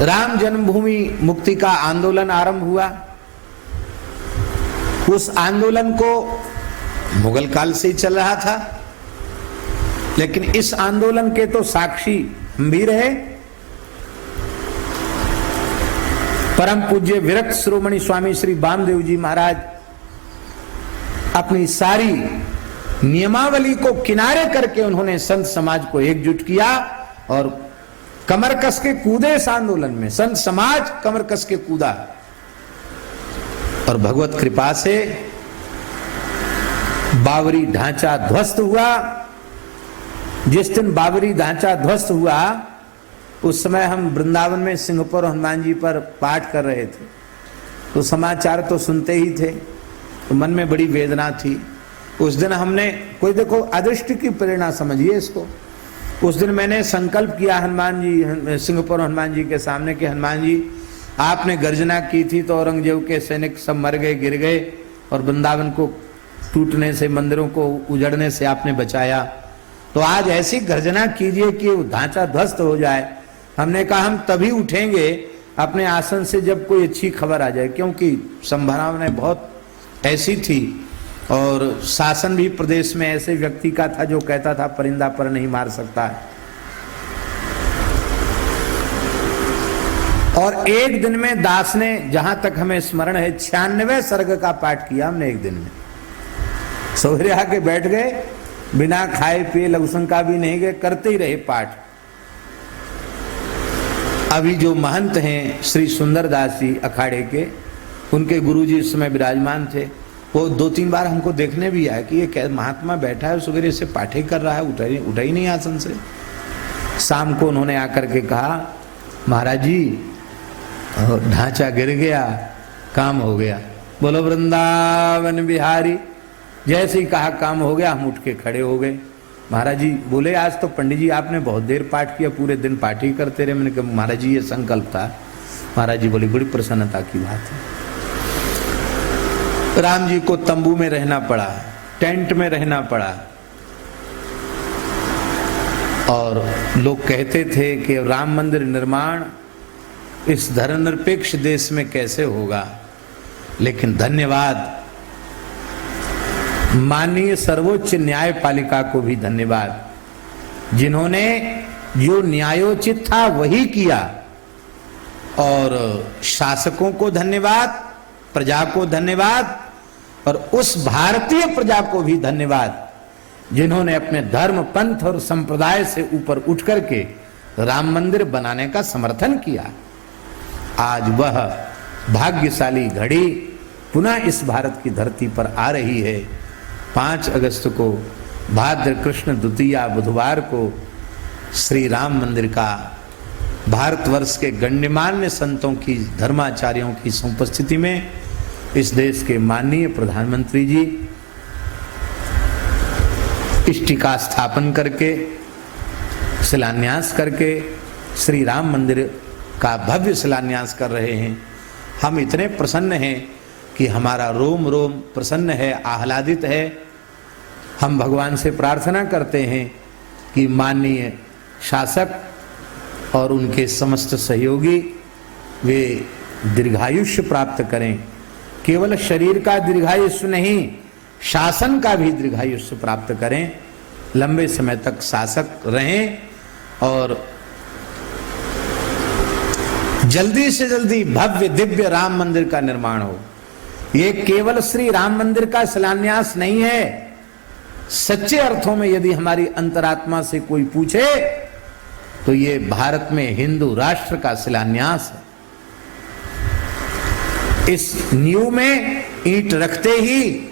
राम जन्मभूमि मुक्ति का आंदोलन आरंभ हुआ। उस आंदोलन को मुगल काल से ही चल रहा था, लेकिन इस आंदोलन के तो साक्षी हम भी रहे। परम पूज्य विरक्त शिरोमणि स्वामी श्री वामदेव जी महाराज अपनी सारी नियमावली को किनारे करके उन्होंने संत समाज को एकजुट किया और कमर कस के कूदे इस आंदोलन में। संत समाज कमर कस के कूदा और भगवत कृपा से बाबरी ढांचा ध्वस्त हुआ। जिस दिन बाबरी ढांचा ध्वस्त हुआ उस समय हम वृंदावन में सिंहपुर हनुमान जी पर पाठ कर रहे थे, तो समाचार तो सुनते ही थे, तो मन में बड़ी वेदना थी। उस दिन हमने कोई देखो अदृष्ट की प्रेरणा समझिए इसको। उस दिन मैंने संकल्प किया हनुमान जी, सिंहपुर हनुमान जी के सामने कि हनुमान जी आपने गर्जना की थी तो औरंगजेब के सैनिक सब मर गए, गिर गए और वृंदावन को टूटने से, मंदिरों को उजड़ने से आपने बचाया, तो आज ऐसी गर्जना कीजिए कि ढांचा ध्वस्त हो जाए। हमने कहा हम तभी उठेंगे अपने आसन से जब कोई अच्छी खबर आ जाए, क्योंकि संभावनाएं बहुत ऐसी थी और शासन भी प्रदेश में ऐसे व्यक्ति का था जो कहता था परिंदा पर नहीं मार सकता है। और एक दिन में दास ने, जहां तक हमें स्मरण है, 96वें सर्ग का पाठ किया हमने एक दिन में। सवेरे आके बैठ गए, बिना खाए पिए लघुशंका भी नहीं गए, करते ही रहे पाठ। अभी जो महंत हैं श्री सुंदरदास जी अखाड़े के, उनके गुरुजी इस समय विराजमान थे, वो 2-3 बार हमको देखने भी आया कि ये क्या महात्मा बैठा है सवेरे से पाठे कर रहा है, उठा ही नहीं आसन से। शाम को उन्होंने आकर के कहा महाराज जी ढांचा गिर गया, काम हो गया, बोलो वृंदावन बिहारी। जैसे ही कहा काम हो गया, हम उठ के खड़े हो गए। महाराज जी बोले आज तो पंडित जी आपने बहुत देर पाठ किया, पूरे दिन पाठ ही करते रहे। मैंने कहा महाराज जी ये संकल्प था। महाराज जी बोले बड़ी प्रसन्नता की बात है। राम जी को तंबू में रहना पड़ा, टेंट में रहना पड़ा, और लोग कहते थे कि राम मंदिर निर्माण इस धर्मनिरपेक्ष देश में कैसे होगा। लेकिन धन्यवाद माननीय सर्वोच्च न्यायपालिका को भी धन्यवाद, जिन्होंने जो न्यायोचित था वही किया, और शासकों को धन्यवाद, प्रजा को धन्यवाद, और उस भारतीय प्रजा को भी धन्यवाद जिन्होंने अपने धर्म, पंथ और संप्रदाय से ऊपर उठ करके राम मंदिर बनाने का समर्थन किया। आज वह भाग्यशाली घड़ी पुनः इस भारत की धरती पर आ रही है। 5 अगस्त को भाद्र कृष्ण द्वितीया बुधवार को श्री राम मंदिर का भारतवर्ष के गण्यमान्य संतों की, धर्माचार्यों की उपस्थिति में इस देश के माननीय प्रधानमंत्री जी इष्टिका स्थापन करके, शिलान्यास करके श्री राम मंदिर का भव्य शिलान्यास कर रहे हैं। हम इतने प्रसन्न हैं कि हमारा रोम रोम प्रसन्न है, आह्लादित है। हम भगवान से प्रार्थना करते हैं कि माननीय शासक और उनके समस्त सहयोगी वे दीर्घायुष्य प्राप्त करें। केवल शरीर का दीर्घायुष्य नहीं, शासन का भी दीर्घायुष्य प्राप्त करें, लंबे समय तक शासक रहें और जल्दी से जल्दी भव्य दिव्य राम मंदिर का निर्माण हो। ये केवल श्री राम मंदिर का शिलान्यास नहीं है, सच्चे अर्थों में यदि हमारी अंतरात्मा से कोई पूछे तो ये भारत में हिंदू राष्ट्र का शिलान्यास है। इस नींव में ईंट रखते ही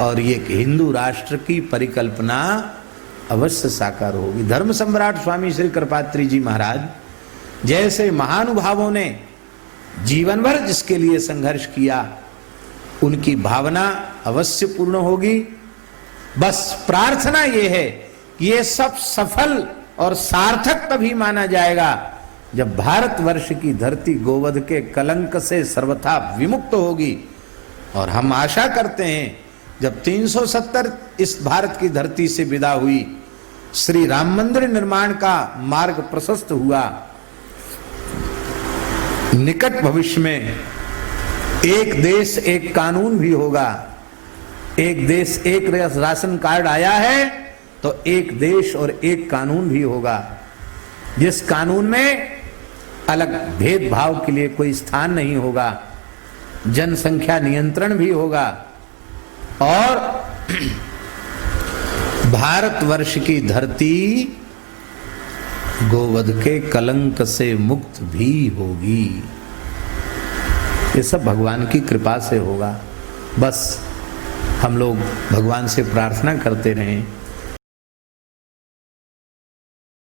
और ये हिंदू राष्ट्र की परिकल्पना अवश्य साकार होगी। धर्म सम्राट स्वामी श्री कृपात्री जी महाराज जैसे महानुभावों ने जीवन भर जिसके लिए संघर्ष किया, उनकी भावना अवश्य पूर्ण होगी। बस प्रार्थना ये है कि ये सब सफल और सार्थक तभी माना जाएगा जब भारतवर्ष की धरती गोवध के कलंक से सर्वथा विमुक्त होगी। और हम आशा करते हैं जब 370 इस भारत की धरती से विदा हुई, श्री राम मंदिर निर्माण का मार्ग प्रशस्त हुआ, निकट भविष्य में एक देश एक कानून भी होगा। एक देश एक राशन कार्ड आया है तो एक देश और एक कानून भी होगा, जिस कानून में अलग भेदभाव के लिए कोई स्थान नहीं होगा, जनसंख्या नियंत्रण भी होगा और भारतवर्ष की धरती गोवध के कलंक से मुक्त भी होगी। ये सब भगवान की कृपा से होगा। बस हम लोग भगवान से प्रार्थना करते रहें